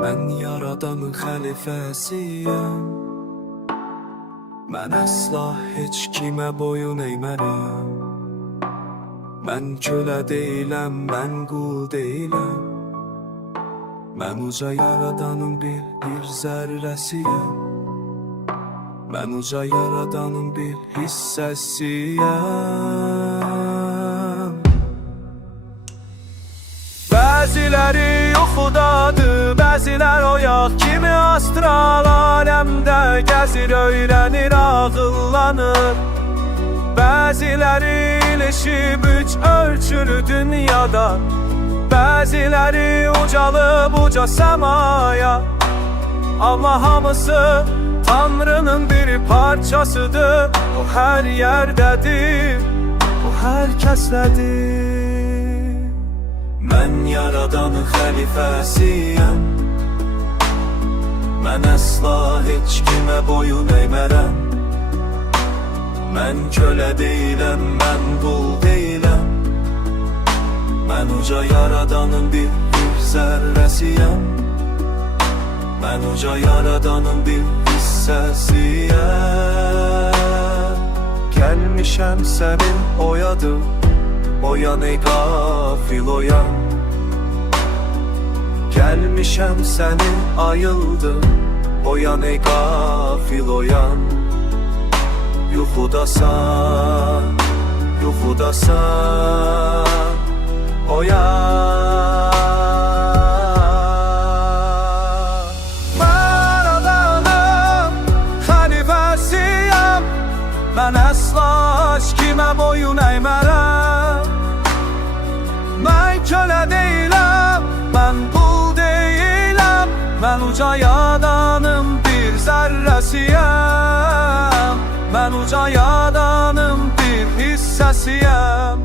Ben yaradanın xəlifəsiyəm. Mən əsla heç kimə boyun eymərəm. Mən kölə deyiləm, mən qul deyiləm. Mən uca yaradanın bir zərrəsiyəm. Mən uca yaradanın bir hissəsiyəm. Bəziləri yuxudadır, bəzilər oyaq kimi astral aləmdə gəzir, öyrənir, ağıllanır. Bəziləri ilişib üç ölçülü dünyada, bəziləri ucalıb uca səmaya. Amma hamısı Tanrının bir parçasıdır. O hər yerdədir, o hər kəsdədir. Mən yaradanın xəlifəsiyəm. Mən əsla heç kimə boyun eymərəm. Mən kölə deyiləm, mən qul deyiləm. Mən uca yaradanın bir zərrəsiyəm. Mən uca yaradanın bir hissəsiyəm. Gəlmişəm sənin oyadım, oyan ey qafil oyan. Gəlmişəm sənin ayıldım, oyan ey qafil oyan. Yuxudasan, yuxudasan, oyan. Mən adanım, xəlifəsiyəm. Mən əsla heç kimə boyun eymərəm. Mən kölə deyiləm, mən qul deyiləm. Mən uca yaradanın bir zərrəsiyəm. Mən uca yaradanın bir hissəsiyəm.